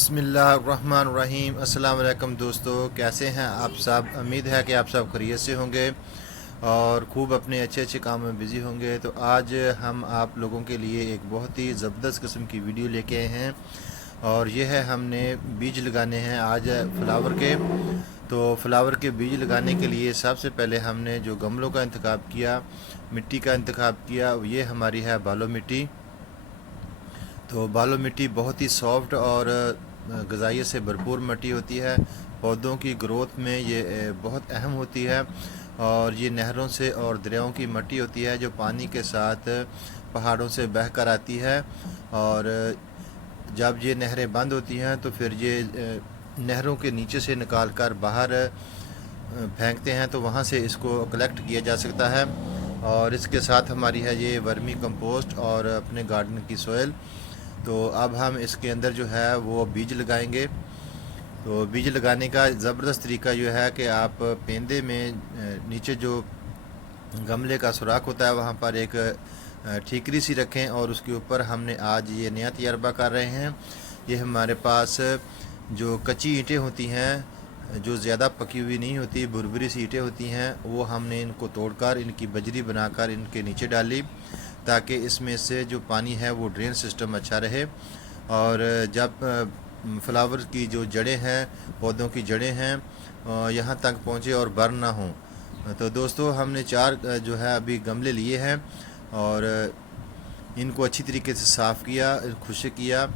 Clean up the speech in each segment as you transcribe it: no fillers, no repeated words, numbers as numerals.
बिस्मिल्लाहिर्रहमानिर्रहीम। अस्सलाम वालेकुम दोस्तों, कैसे हैं आप सब। उम्मीद है कि आप सब खैरियत से होंगे और खूब अपने अच्छे अच्छे काम में बिज़ी होंगे। तो आज हम आप लोगों के लिए एक बहुत ही ज़बरदस्त किस्म की वीडियो लेके आए हैं और ये है हमने बीज लगाने हैं आज फ्लावर के। तो फ्लावर के बीज लगाने के लिए सबसे पहले हमने जो गमलों का इंतखाब किया, मिट्टी का इंतखाब किया, ये हमारी है बालो मिट्टी। तो बालू मिट्टी बहुत ही सॉफ्ट और ग़िज़ाइयत से भरपूर मिट्टी होती है। पौधों की ग्रोथ में ये बहुत अहम होती है और ये नहरों से और दरियाओं की मिट्टी होती है जो पानी के साथ पहाड़ों से बह कर आती है। और जब ये नहरें बंद होती हैं तो फिर ये नहरों के नीचे से निकाल कर बाहर फेंकते हैं, तो वहाँ से इसको कलेक्ट किया जा सकता है। और इसके साथ हमारी है ये वर्मी कंपोस्ट और अपने गार्डन की सोयल। तो अब हम इसके अंदर जो है वो बीज लगाएंगे। तो बीज लगाने का ज़बरदस्त तरीका जो है कि आप पेंदे में नीचे जो गमले का सुराख होता है वहाँ पर एक ठीकरी सी रखें और उसके ऊपर हमने आज ये नया तजर्बा कर रहे हैं। ये हमारे पास जो कच्ची ईंटें होती हैं, जो ज़्यादा पकी हुई नहीं होती, बुरबुरी सी ईंटें होती हैं, वो हमने इनको तोड़कर इनकी बजरी बनाकर इनके नीचे डाली ताकि इसमें से जो पानी है वो ड्रेन सिस्टम अच्छा रहे। और जब फ्लावर की जो जड़ें हैं, पौधों की जड़ें हैं, यहाँ तक पहुँचे और बर्न ना हों। तो दोस्तों हमने 4 जो है अभी गमले लिए हैं और इनको अच्छी तरीके से साफ़ किया, खुश्क किया।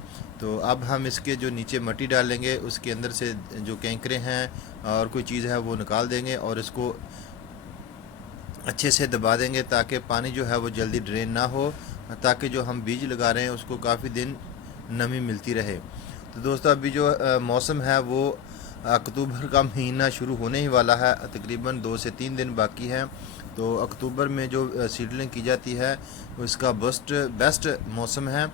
तो अब हम इसके जो नीचे मिट्टी डालेंगे उसके अंदर से जो कैंकरे हैं और कोई चीज़ है वो निकाल देंगे और इसको अच्छे से दबा देंगे ताकि पानी जो है वो जल्दी ड्रेन ना हो, ताकि जो हम बीज लगा रहे हैं उसको काफ़ी दिन नमी मिलती रहे। तो दोस्तों अभी जो मौसम है वो अक्टूबर का महीना शुरू होने ही वाला है, तकरीबन 2 से 3 दिन बाकी हैं। तो अक्टूबर में जो सीडलिंग की जाती है उसका बेस्ट मौसम है।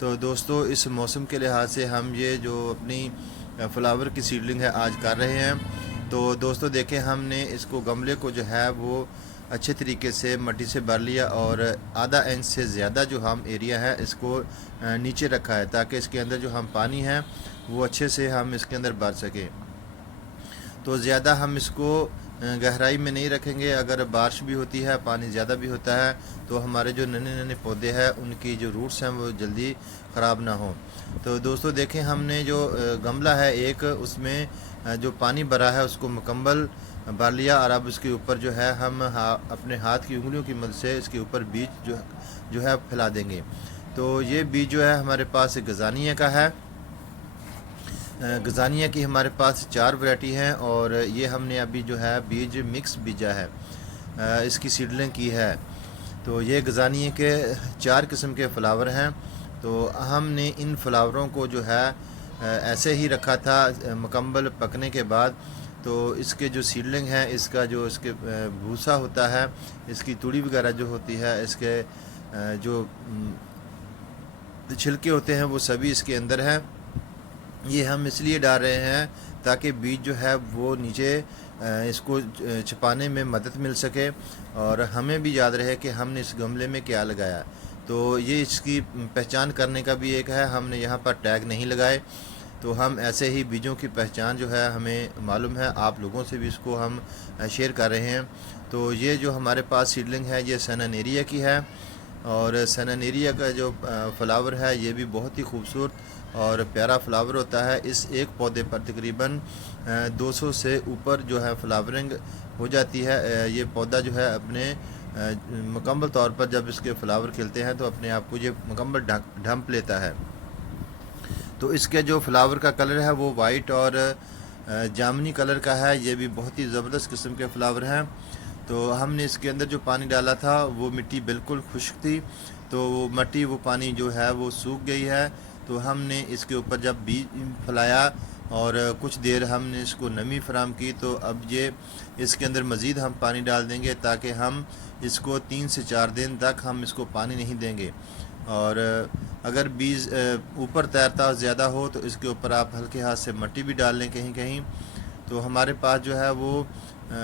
तो दोस्तों इस मौसम के लिहाज से हम ये जो अपनी फ्लावर की सीडलिंग है आज कर रहे हैं। तो दोस्तों देखें, हमने इसको गमले को जो है वो अच्छे तरीके से मिट्टी से भर लिया और आधा इंच से ज़्यादा जो हम एरिया है इसको नीचे रखा है ताकि इसके अंदर जो हम पानी है वो अच्छे से हम इसके अंदर भर सकें। तो ज़्यादा हम इसको गहराई में नहीं रखेंगे। अगर बारिश भी होती है, पानी ज़्यादा भी होता है, तो हमारे जो नन्हे नन्हे पौधे हैं उनकी जो रूट्स हैं वो जल्दी ख़राब ना हो। तो दोस्तों देखें, हमने जो गमला है एक, उसमें जो पानी भरा है उसको मुकम्मल भर लिया और अब उसके ऊपर जो है हम अपने हाथ की उंगलियों की मदद से इसके ऊपर बीज जो है फैला देंगे। तो ये बीज जो है हमारे पास गज़ानिया का है। गज़ानिया की हमारे पास 4 वैरायटी हैं और ये हमने अभी जो है बीज मिक्स बीजा है, इसकी सीडलिंग की है। तो ये गज़ानिया के 4 किस्म के फ्लावर हैं। तो हमने इन फ्लावरों को जो है ऐसे ही रखा था मुकम्मल पकने के बाद। तो इसके जो सीडलिंग है, इसका जो इसके भूसा होता है, इसकी तूड़ी वगैरह जो होती है, इसके जो छिलके होते हैं वो सभी इसके अंदर हैं। ये हम इसलिए डाल रहे हैं ताकि बीज जो है वो नीचे इसको छिपाने में मदद मिल सके और हमें भी याद रहे कि हमने इस गमले में क्या लगाया। तो ये इसकी पहचान करने का भी एक है, हमने यहाँ पर टैग नहीं लगाए। तो हम ऐसे ही बीजों की पहचान जो है हमें मालूम है, आप लोगों से भी इसको हम शेयर कर रहे हैं। तो ये जो हमारे पास सीडलिंग है ये सैनानेरिया की है और सैनानेरिया का जो फ्लावर है ये भी बहुत ही खूबसूरत और प्यारा फ्लावर होता है। इस एक पौधे पर तकरीबन 200 से ऊपर जो है फ्लावरिंग हो जाती है। ये पौधा जो है अपने मुकम्मल तौर पर जब इसके फ्लावर खिलते हैं तो अपने आप को ये मुकम्मल ढंप लेता है। तो इसके जो फ्लावर का कलर है वो वाइट और जामुनी कलर का है। ये भी बहुत ही ज़बरदस्त किस्म के फ्लावर हैं। तो हमने इसके अंदर जो पानी डाला था वो मिट्टी बिल्कुल खुश्क थी, तो वो मिट्टी वो पानी जो है वो सूख गई है। तो हमने इसके ऊपर जब बीज फैलाया और कुछ देर हमने इसको नमी फराम की, तो अब ये इसके अंदर मज़ीद हम पानी डाल देंगे ताकि हम इसको 3 से 4 दिन तक हम इसको पानी नहीं देंगे। और अगर बीज ऊपर तैरता ज़्यादा हो तो इसके ऊपर आप हल्के हाथ से मिट्टी भी डाल लें कहीं कहीं। तो हमारे पास जो है वो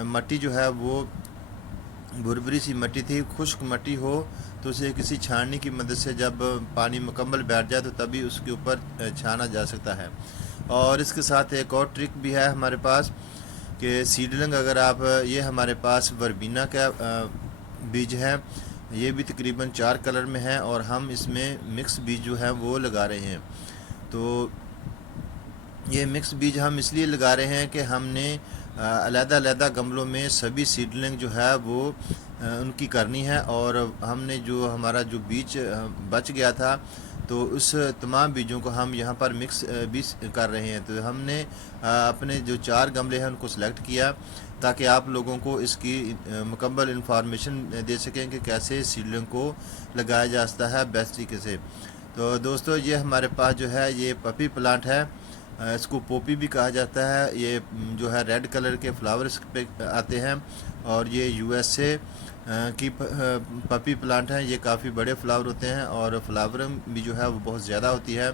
मिट्टी जो है वो भुरभुरी सी मिट्टी थी। खुश्क मिट्टी हो तो उसे किसी छाननी की मदद से जब पानी मुकम्मल बैठ जाए तो तभी उसके ऊपर छाना जा सकता है। और इसके साथ एक और ट्रिक भी है हमारे पास कि सीडलिंग अगर आप ये हमारे पास वर्बीना का बीज है, ये भी तकरीबन 4 कलर में है और हम इसमें मिक्स बीज जो है वो लगा रहे हैं। तो ये मिक्स बीज हम इसलिए लगा रहे हैं कि हमने अलग-अलग गमलों में सभी सीडलिंग जो है वो उनकी करनी है, और हमने जो हमारा जो बीज बच गया था तो उस तमाम बीजों को हम यहाँ पर मिक्स बीज कर रहे हैं। तो हमने अपने जो 4 गमले हैं उनको सेलेक्ट किया ताकि आप लोगों को इसकी मुकम्मल इंफॉर्मेशन दे सकें कि कैसे सीडलिंग को लगाया जा सकता है बेस्ट तरीके से। तो दोस्तों ये हमारे पास जो है ये पपी प्लांट है, इसको पोपी भी कहा जाता है। ये जो है रेड कलर के फ्लावर्स पे आते हैं और ये यूएसए की पपी प्लांट है। ये काफ़ी बड़े फ्लावर होते हैं और फ्लावरिंग भी जो है वो बहुत ज़्यादा होती है।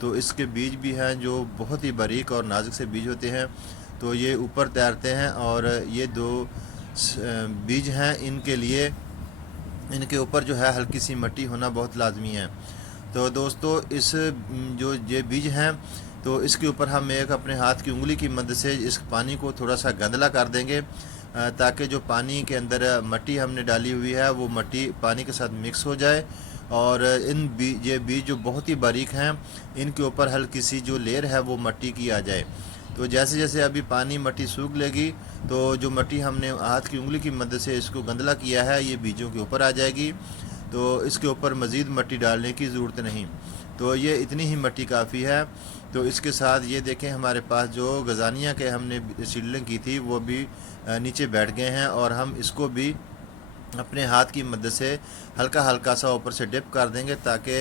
तो इसके बीज भी हैं जो बहुत ही बारीक और नाजुक से बीज होते हैं। तो ये ऊपर तैरते हैं और ये 2 बीज हैं, इनके लिए इनके ऊपर जो है हल्की सी मिट्टी होना बहुत लाजमी है। तो दोस्तों इस जो ये बीज हैं तो इसके ऊपर हम एक अपने हाथ की उंगली की मदद से इस पानी को थोड़ा सा गंदला कर देंगे ताकि जो पानी के अंदर मिट्टी हमने डाली हुई है वो मिट्टी पानी के साथ मिक्स हो जाए। और ये बीज जो बहुत ही बारीक हैं इनके ऊपर हल्की सी जो लेयर है वो मिट्टी की आ जाए। तो जैसे जैसे अभी पानी मिट्टी सूख लेगी तो जो मिट्टी हमने हाथ की उंगली की मदद से इसको गंदला किया है ये बीजों के ऊपर आ जाएगी। तो इसके ऊपर मज़ीद मिट्टी डालने की ज़रूरत नहीं, तो ये इतनी ही मिट्टी काफ़ी है। तो इसके साथ ये देखें हमारे पास जो गजानिया के हमने सीडलिंग की थी वो भी नीचे बैठ गए हैं और हम इसको भी अपने हाथ की मदद से हल्का हल्का सा ऊपर से डिप कर देंगे ताकि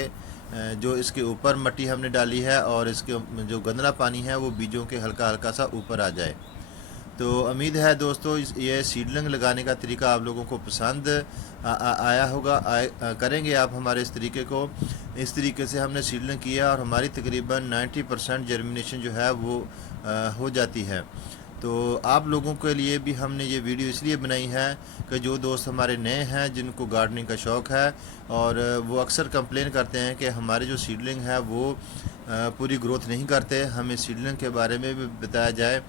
जो इसके ऊपर मिट्टी हमने डाली है और इसके जो गंदला पानी है वो बीजों के हल्का हल्का सा ऊपर आ जाए। तो उम्मीद है दोस्तों ये सीडलिंग लगाने का तरीका आप लोगों को पसंद आया होगा। करेंगे आप हमारे इस तरीके को। इस तरीके से हमने सीडलिंग किया और हमारी तकरीबन 90% जर्मिनेशन जो है वो हो जाती है। तो आप लोगों के लिए भी हमने ये वीडियो इसलिए बनाई है कि जो दोस्त हमारे नए हैं जिनको गार्डनिंग का शौक़ है और वो अक्सर कंप्लेन करते हैं कि हमारे जो सीडलिंग है वो पूरी ग्रोथ नहीं करते, हमें सीडलिंग के बारे में भी बताया जाए।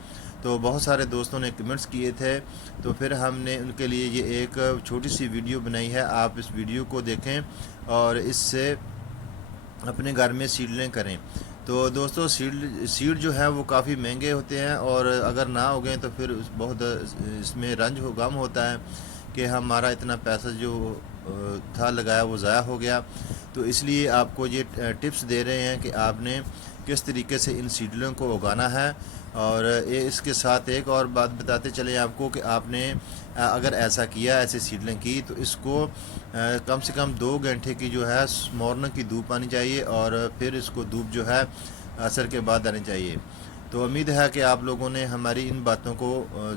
तो बहुत सारे दोस्तों ने कमेंट्स किए थे, तो फिर हमने उनके लिए ये एक छोटी सी वीडियो बनाई है। आप इस वीडियो को देखें और इससे अपने घर में सीडलिंग करें। तो दोस्तों सीड जो है वो काफ़ी महंगे होते हैं और अगर ना हो गए तो फिर बहुत इसमें रंज हो गम होता है कि हमारा इतना पैसा जो था लगाया वो ज़ाया हो गया। तो इसलिए आपको ये टिप्स दे रहे हैं कि आपने किस तरीके से इन सीडलिंग को उगाना है। और ये इसके साथ एक और बात बताते चले आपको कि आपने अगर ऐसा किया, ऐसे सीडलिंग की, तो इसको कम से कम 2 घंटे की जो है मॉर्निंग की धूप आनी चाहिए और फिर इसको धूप जो है असर के बाद आनी चाहिए। तो उम्मीद है कि आप लोगों ने हमारी इन बातों को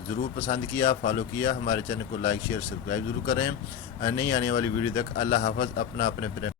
ज़रूर पसंद किया, फॉलो किया। हमारे चैनल को लाइक शेयर सब्सक्राइब ज़रूर करें। नहीं आने वाली वीडियो तक अल्लाह हाफ़िज़। अपना अपने